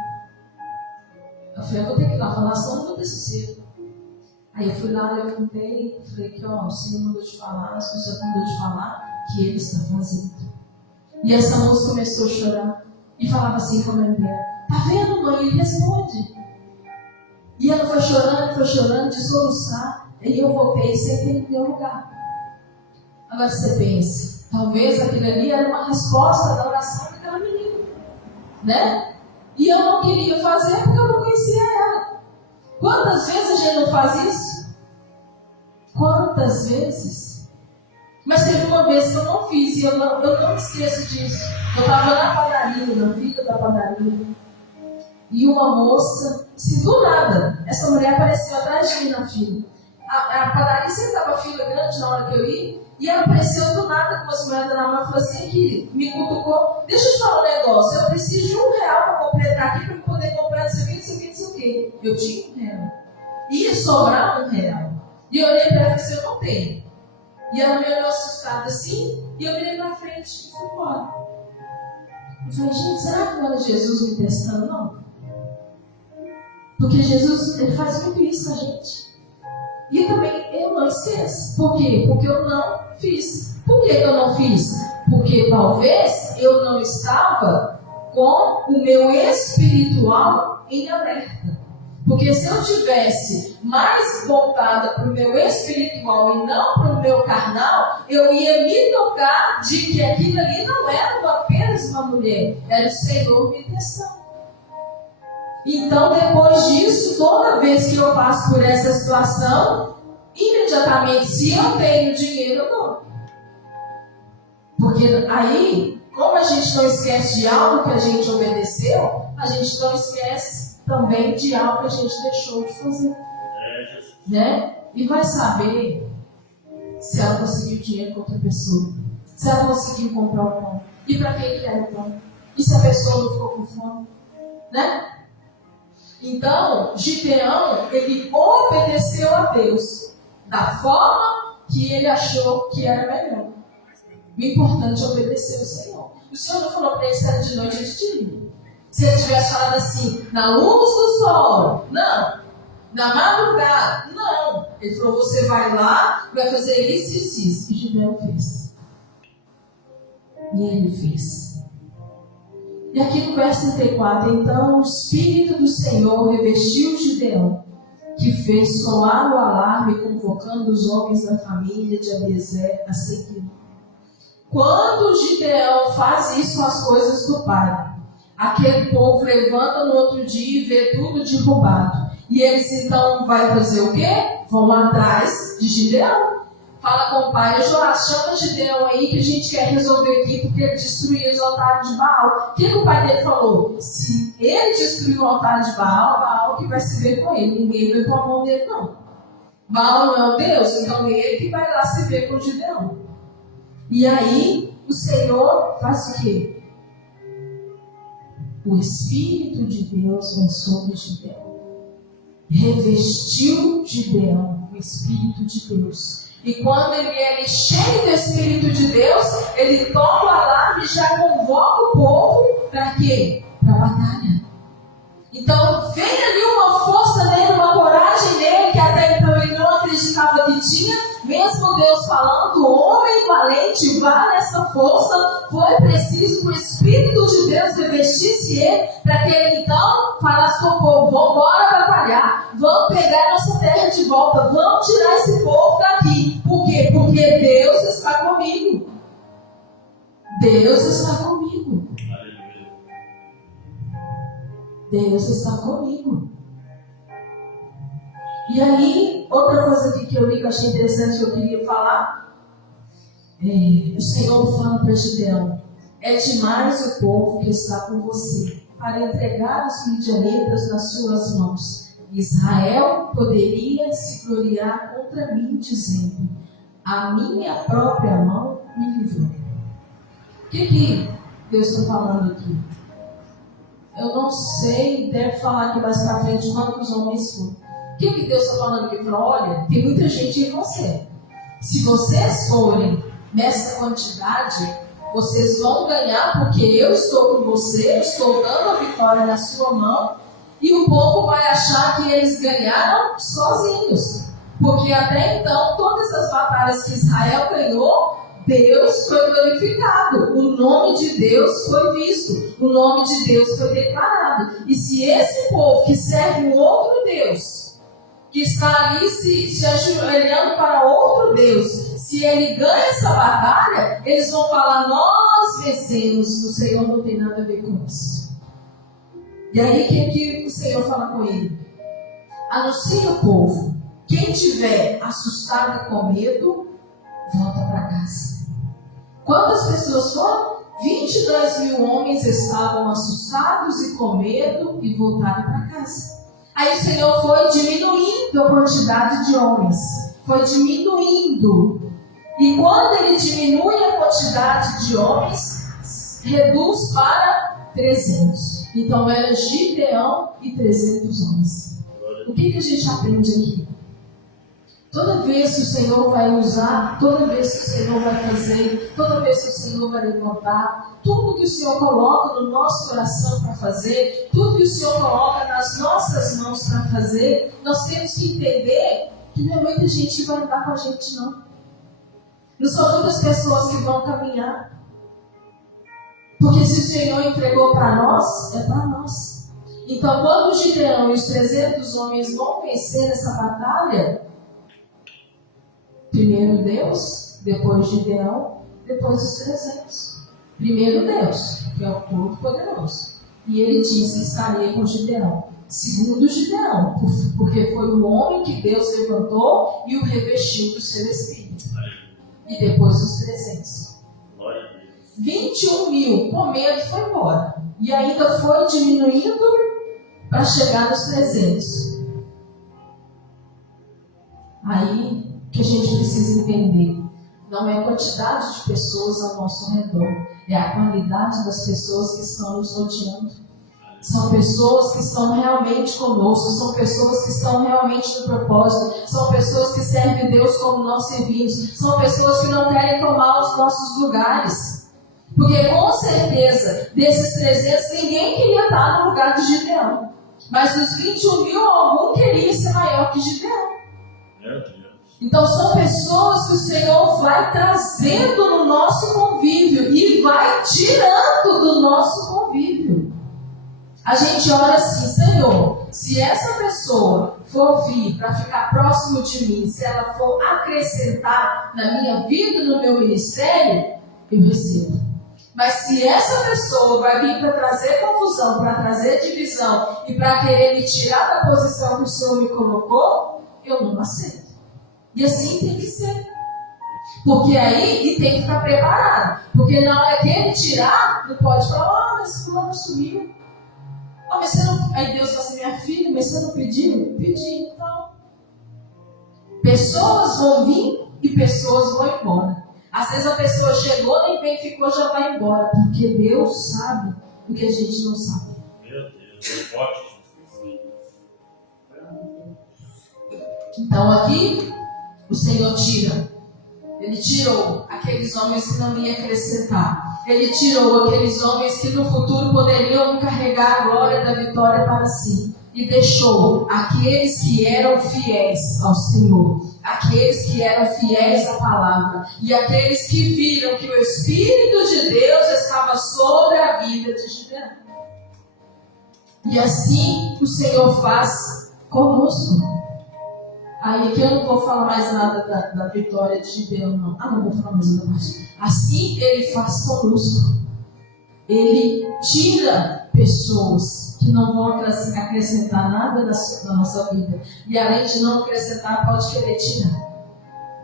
Eu falei, eu vou ter que ir lá falar, senão eu não vou ter sossego. Aí eu fui lá, levantei, falei que o Senhor mandou te falar, o Senhor mandou te falar que Ele está fazendo. E essa moça começou a chorar e falava assim com a mãe dela, tá vendo, mãe? Ele responde. E ela foi chorando, de soluçar, e eu voltei e sentei no meu lugar. Agora você pensa, talvez aquilo ali era uma resposta da oração daquela menina, né? E eu não queria fazer porque eu não conhecia ela. Quantas vezes a gente não faz isso? Quantas vezes? Mas teve uma vez que eu não fiz e eu não me esqueço disso. Eu estava na padaria, na fila da padaria. E uma moça, assim, do nada, essa mulher apareceu atrás de mim na fila. A padaria sempre estava fila grande na hora que eu ia. E ela apareceu do nada com umas moedas na mão e falou assim, que me cutucou. Deixa eu te falar um negócio, eu preciso de R$1 para completar aqui, para poder comprar isso aqui, isso aqui, isso aqui. Eu tinha R$1. Ia sobrar R$1. E eu olhei para ela e falei assim, eu não tenho. E ela me olhou assustada assim, e eu virei na frente e fui embora. Eu falei, gente, será que não é Jesus me testando? Não. Porque Jesus, Ele faz muito isso com a gente. E também eu não esqueço. Por quê? Porque eu não fiz. Por que eu não fiz? Porque talvez eu não estava com o meu espiritual em alerta. Porque se eu tivesse mais voltada para o meu espiritual e não para o meu carnal, eu ia me tocar de que aquilo ali não era apenas uma mulher, era o Senhor me testando. Então, depois disso, toda vez que eu passo por essa situação, imediatamente, se eu tenho dinheiro, eu dou. Porque aí, como a gente não esquece de algo que a gente obedeceu, a gente não esquece também de algo que a gente deixou de fazer. Né? E vai saber se ela conseguiu dinheiro com outra pessoa. Se ela conseguiu comprar o pão. E para quem que era o pão? E se a pessoa não ficou com fome? Né? Então, Gideão, ele obedeceu a Deus da forma que ele achou que era melhor. O importante é obedecer ao Senhor. O Senhor não falou para ele sair de noite e de dia. Se ele tivesse falado assim, na luz do sol, não. Na madrugada, não. Ele falou, você vai lá, vai fazer isso e isso. E Gideão fez. E ele fez. E aqui no verso 34, então o Espírito do Senhor revestiu Gideão, que fez soar o alarme, convocando os homens da família de Abiezer a seguir. Quando Gideão faz isso com as coisas do pai, aquele povo levanta no outro dia e vê tudo derrubado. E eles então vão fazer o quê? Vão atrás de Gideão. Fala com o pai, Joás, chama Gideão aí que a gente quer resolver aqui, porque ele destruiu os altares de Baal. O que o pai dele falou? Se ele destruiu o altar de Baal, Baal que vai se ver com ele. Ninguém vai pôr a mão dele, não. Baal não é o Deus, então ele que vai lá se ver com Gideão. E aí, o Senhor faz o quê? O Espírito de Deus vem sobre Gideão. Revestiu Gideão, o Espírito de Deus. E quando ele é cheio do Espírito de Deus, ele toca o alarme e já convoca o povo para quê? Para a batalha. Então vem ali uma força nele, uma coragem nele, que até então ele não acreditava que tinha. Mesmo Deus falando, homem valente, vá nessa força. Foi preciso que o Espírito de Deus revestisse ele, para que ele então falasse com o povo, vamos embora batalhar, vamos pegar nossa terra de volta, vamos tirar esse povo daqui. Por quê? Porque Deus está comigo. Deus está comigo. Deus está comigo. E aí, outra coisa aqui que eu li que eu achei interessante que eu queria falar. O Senhor fala para Gideão, é demais o povo que está com você, para entregar os midianitas nas suas mãos. Israel poderia se gloriar contra mim, dizendo, a minha própria mão me livrou. O que Deus está falando aqui? Eu não sei, deve falar aqui mais para frente quantos homens foram. O que Deus está falando aqui? Ele falou, olha, tem muita gente em você. Se vocês forem nessa quantidade, vocês vão ganhar, porque eu estou com você, eu estou dando a vitória na sua mão, e o povo vai achar que eles ganharam sozinhos. Porque até então, todas as batalhas que Israel ganhou, Deus foi glorificado, o nome de Deus foi visto, o nome de Deus foi declarado. E se esse povo que serve um outro Deus, que está ali se ajoelhando para outro Deus, se ele ganha essa batalha, eles vão falar, nós vencemos, o Senhor não tem nada a ver com isso. E aí o que o Senhor fala com ele? Anuncia o povo, quem tiver assustado e com medo, volta para casa. Quantas pessoas foram? 22 mil homens estavam assustados e com medo e voltaram para casa. Aí o Senhor foi diminuindo a quantidade de homens. Foi diminuindo. E quando ele diminui a quantidade de homens, reduz para 300. Então era Gideão e 300 homens. O que a gente aprende aqui? Toda vez que o Senhor vai usar, toda vez que o Senhor vai fazer, toda vez que o Senhor vai levantar, tudo que o Senhor coloca no nosso coração para fazer, tudo que o Senhor coloca nas nossas mãos para fazer, nós temos que entender que não é muita gente que vai andar com a gente, não. Não são muitas pessoas que vão caminhar. Porque se o Senhor entregou para nós, é para nós. Então, quando o Gideão e os 300 homens vão vencer essa batalha, primeiro Deus, depois Gideão, depois os 300. Primeiro Deus, que é o Todo-Poderoso. E ele disse, estaria com Gideão. Segundo Gideão, porque foi o homem que Deus levantou e o revestiu do seu espírito. E depois os 300. 21 mil com medo foi embora. E ainda foi diminuindo para chegar nos 300. Aí que a gente precisa entender, não é a quantidade de pessoas ao nosso redor, é a qualidade das pessoas que estão nos rodeando. São pessoas que estão realmente conosco, são pessoas que estão realmente no propósito, são pessoas que servem Deus como nós servimos, são pessoas que não querem tomar os nossos lugares. Porque com certeza, desses 300, ninguém queria estar no lugar de Gideão. Mas dos 21.000, algum queria ser maior que Gideão. Meu Deus. Então são pessoas que o Senhor vai trazendo no nosso convívio e vai tirando do nosso convívio. A gente ora assim: Senhor, se essa pessoa for vir para ficar próximo de mim, se ela for acrescentar na minha vida, no meu ministério, eu recebo. Mas se essa pessoa vai vir para trazer confusão, para trazer divisão e para querer me tirar da posição que o Senhor me colocou, eu não aceito. E assim tem que ser. Porque aí, e tem que ficar preparado. Porque na hora que ele tirar, não pode falar: mas fulano sumiu. Mas você não... Aí Deus fala assim: minha filha, mas você não pediu? Pedi, então. Pessoas vão vir e pessoas vão embora. Às vezes a pessoa chegou, nem bem ficou, já vai embora. Porque Deus sabe o que a gente não sabe. Meu Deus, não pode. Então aqui, o Senhor tira. Ele tirou aqueles homens que não iam acrescentar. Ele tirou aqueles homens que no futuro poderiam carregar a glória da vitória para si. E deixou aqueles que eram fiéis ao Senhor. Aqueles que eram fiéis à palavra. E aqueles que viram que o Espírito de Deus estava sobre a vida de Gideão. E assim o Senhor faz conosco. Aí aqui eu não vou falar mais nada da vitória de Gideão, não. Não vou falar mais nada mais. Assim ele faz conosco. Ele tira pessoas que não vão acrescentar nada na nossa vida. E além de não acrescentar, pode querer tirar.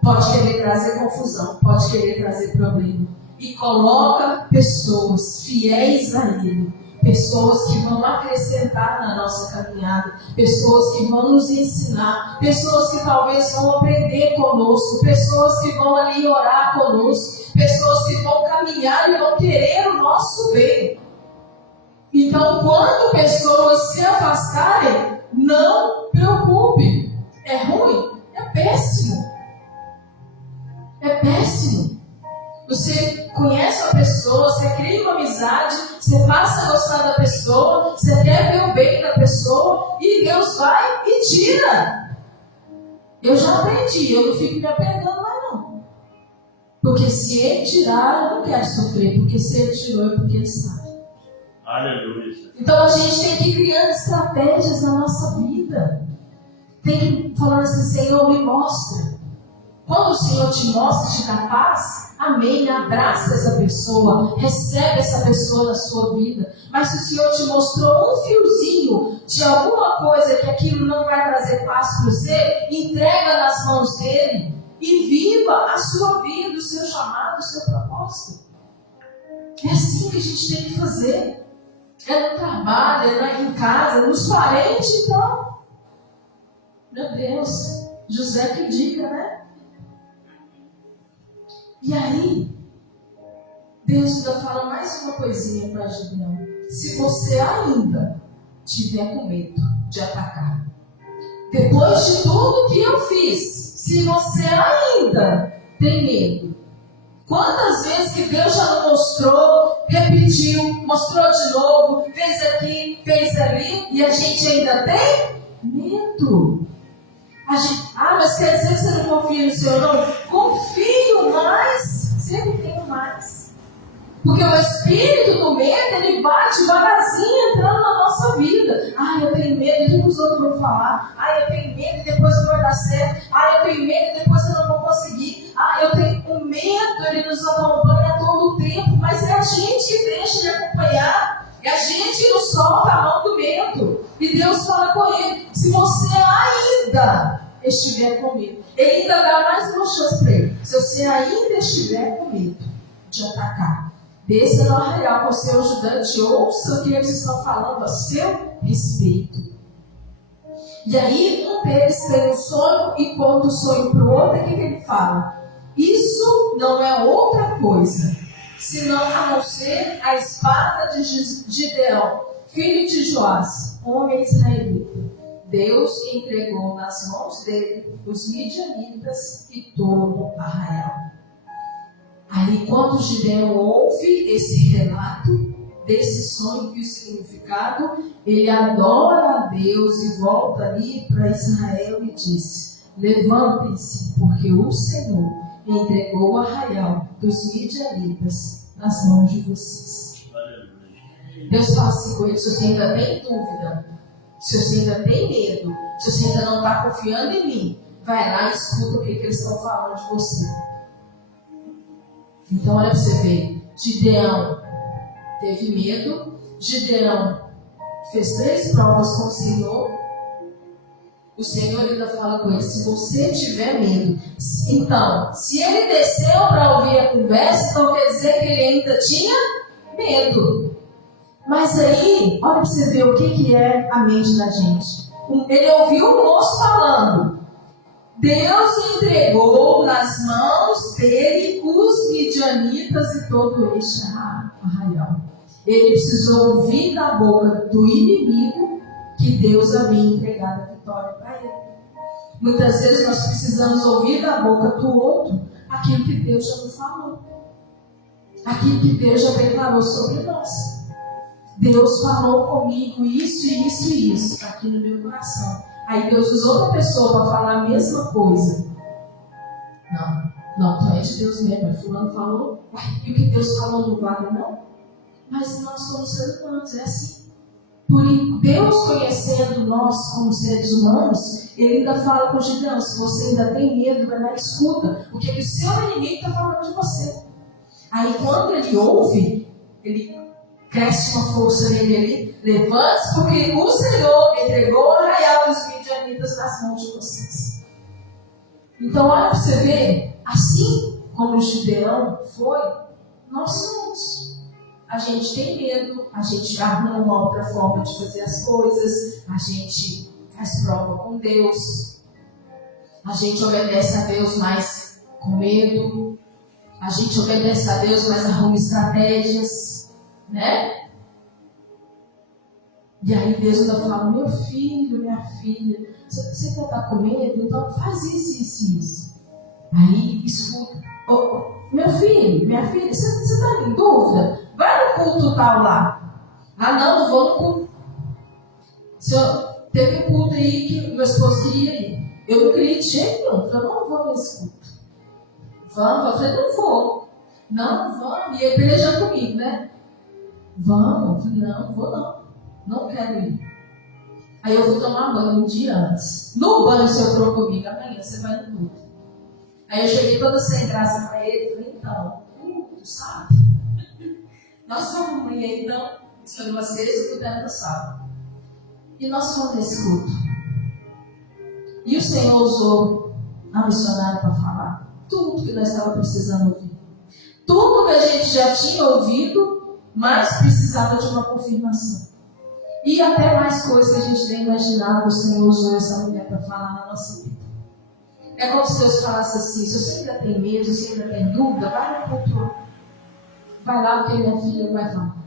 Pode querer trazer confusão. Pode querer trazer problema. E coloca pessoas fiéis a Ele. Pessoas que vão acrescentar na nossa caminhada, pessoas que vão nos ensinar, pessoas que talvez vão aprender conosco, pessoas que vão ali orar conosco, pessoas que vão caminhar e vão querer o nosso bem. Então, quando pessoas se afastarem, não preocupe. É ruim? É péssimo. É péssimo. Você conhece a pessoa, você cria uma amizade, você passa a gostar da pessoa, você quer ver o bem da pessoa e Deus vai e tira. Eu já aprendi, eu não fico me apegando mais não. Porque se Ele tirar, eu não quero sofrer, porque se Ele tirou é porque Ele sabe. Aleluia. Então a gente tem que ir criando estratégias na nossa vida. Tem que falar assim: Senhor, me mostra. Quando o Senhor te mostra, te dá paz, amém, abraça essa pessoa, recebe essa pessoa na sua vida. Mas se o Senhor te mostrou um fiozinho de alguma coisa que aquilo não vai trazer paz para você, entrega nas mãos dele e viva a sua vida, o seu chamado, o seu propósito. É assim que a gente tem que fazer. É no trabalho, é em casa, nos parentes, então. Meu Deus, José que dica, né? E aí, Deus ainda fala mais uma coisinha para Gideão. Se você ainda tiver com medo de atacar, depois de tudo que eu fiz, se você ainda tem medo, quantas vezes que Deus já não mostrou, repetiu, mostrou de novo, fez aqui, fez ali, e a gente ainda tem medo. Mas quer dizer que você não confia no Senhor? Não, confio, mas sempre tenho mais. Porque o espírito do medo, ele vai devagarzinho entrando na nossa vida. Eu tenho medo, o que os outros vão falar? Eu tenho medo e depois não vai dar certo. Eu tenho medo e depois eu não vou conseguir. Eu tenho o medo, ele nos acompanha todo o tempo, mas é a gente que deixa de acompanhar. É a gente que não solta a mão do medo. E Deus fala com ele: se você ainda estiver com medo, ele ainda dá mais uma chance para ele. Se você ainda estiver com medo de atacar, desça no arraial com o seu ajudante, ouça o que eles estão falando a seu respeito. E aí um deles tem um sonho e conta o sonho para o outro. E o que ele fala? Isso não é outra coisa senão a não ser a espada de Gideão, filho de Joás, homem israelita, Deus entregou nas mãos dele os midianitas e todo Arraial. Aí, quando Gideão ouve esse relato, desse sonho e o significado, ele adora a Deus e volta ali para Israel e disse: levantem-se, porque o Senhor entregou o Arraial dos midianitas nas mãos de vocês. Deus fala assim com ele: se você ainda tem dúvida, se você ainda tem medo, se você ainda não está confiando em mim, vai lá e escuta o que eles estão falando de você. Então olha para você ver, Gideão teve medo, Gideão fez 3 provas com o Senhor ainda fala com ele: se você tiver medo, então, se ele desceu para ouvir a conversa, então quer dizer que ele ainda tinha medo. Mas aí, olha para você ver o que é a mente da gente. Ele ouviu o moço falando: Deus entregou nas mãos dele os midianitas e todo este arraial. Ele precisou ouvir da boca do inimigo que Deus havia entregado a vitória para ele. Muitas vezes nós precisamos ouvir da boca do outro aquilo que Deus já nos falou, aquilo que Deus já declarou sobre nós. Deus falou comigo isso, isso e isso aqui no meu coração. Aí Deus usou outra pessoa para falar a mesma coisa. Não, então é de Deus mesmo. Fulano falou, e o que Deus falou não vale não? Mas nós somos seres humanos, é assim. Por Deus conhecendo nós como seres humanos, Ele ainda fala com Gideão: se você ainda tem medo, vai lá e escuta o que o seu inimigo está falando de você. Aí quando ele ouve, ele cresce uma força nele ali: levante-se, porque o Senhor entregou o arraial dos midianitas nas mãos de vocês. Então olha para você ver, assim como Gideão foi, nós somos. A gente tem medo, a gente arruma uma outra forma de fazer as coisas, a gente faz prova com Deus, a gente obedece a Deus mais com medo, a gente obedece a Deus mas arruma estratégias, né? E aí Deus ainda fala: meu filho, minha filha, você quer estar com medo? Então faz isso, isso, isso. Aí escuta: meu filho, minha filha, você está em dúvida? Vai no culto tal lá. Não vou no culto. Teve um culto aí que meu esposo queria ir. Eu não queria de jeito nenhum. Eu falei: não vou nesse culto. Vamos? Eu falei: não vou. Não, vamos. E ele pelejando comigo, né? Vamos. Eu falei: não, vou não. Não quero ir. Aí eu fui tomar banho um dia antes. No banho o senhor falou comigo: amanhã você vai no culto. Aí eu cheguei toda sem graça para ele e falei: então, tu sabe? Nós fomos amanhã então, isso foi uma sexta, o culto era no sábado. E nós fomos nesse culto. E o Senhor usou a missionária para falar tudo que nós estávamos precisando ouvir. Tudo que a gente já tinha ouvido, mas precisava de uma confirmação. E até mais coisas que a gente nem imaginava, o Senhor usou essa mulher para falar na nossa vida. É como se Deus falasse assim: se você ainda tem medo, se você ainda tem dúvida, vai no culto. Vai lá porque minha filha vai falar.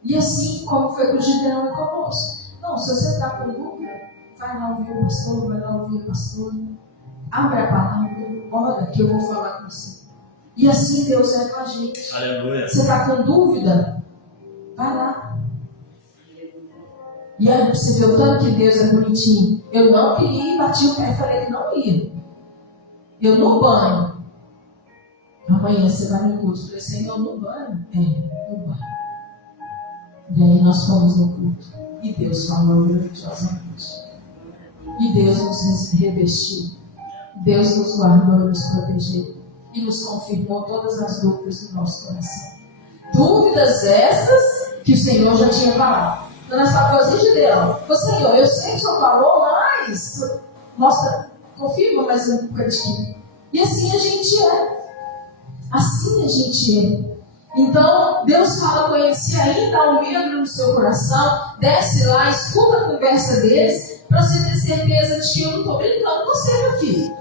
E assim como foi com o Gideão e conosco. Não, se você está com dúvida, vai lá ouvir o pastor, vai lá ouvir o pastor. Abre a palavra, ora que eu vou falar com você. E assim Deus é com a gente. Aleluia. Você está com dúvida? Vai lá. E aí você vê o tanto que Deus é bonitinho. Eu não queria ir, bati o pé e falei que não ia. Eu no banho. Amanhã você vai no culto. Eu falei: Senhor, no banho? No banho. E aí nós fomos no culto. E Deus falou grandiosamente. E Deus nos revestiu. Deus nos guardou e nos protegeu. E nos confirmou todas as dúvidas do nosso coração. Dúvidas essas que o Senhor já tinha falado. Então nós falamos assim: Gideão, Senhor, eu sei que o Senhor falou, mas mostra, confirma mais um bocadinho. E assim a gente é. Assim a gente é. Então, Deus fala com ele: se ainda há um medo no seu coração, desce lá, escuta a conversa deles, para você ter certeza de que eu não estou brincando com você, meu filho.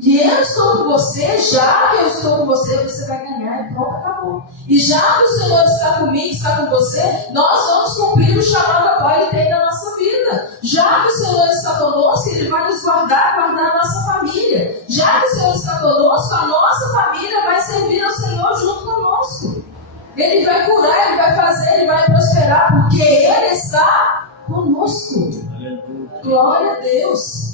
E eu estou com você, já que eu estou com você, você vai ganhar e pronto, acabou. E já que o Senhor está comigo, está com você, nós vamos cumprir o chamado a qual Ele tem na nossa vida. Já que o Senhor está conosco, Ele vai nos guardar a nossa família. Já que o Senhor está conosco, a nossa família vai servir ao Senhor junto conosco. Ele vai curar, Ele vai fazer, Ele vai prosperar, porque Ele está conosco. Aleluia. Glória a Deus.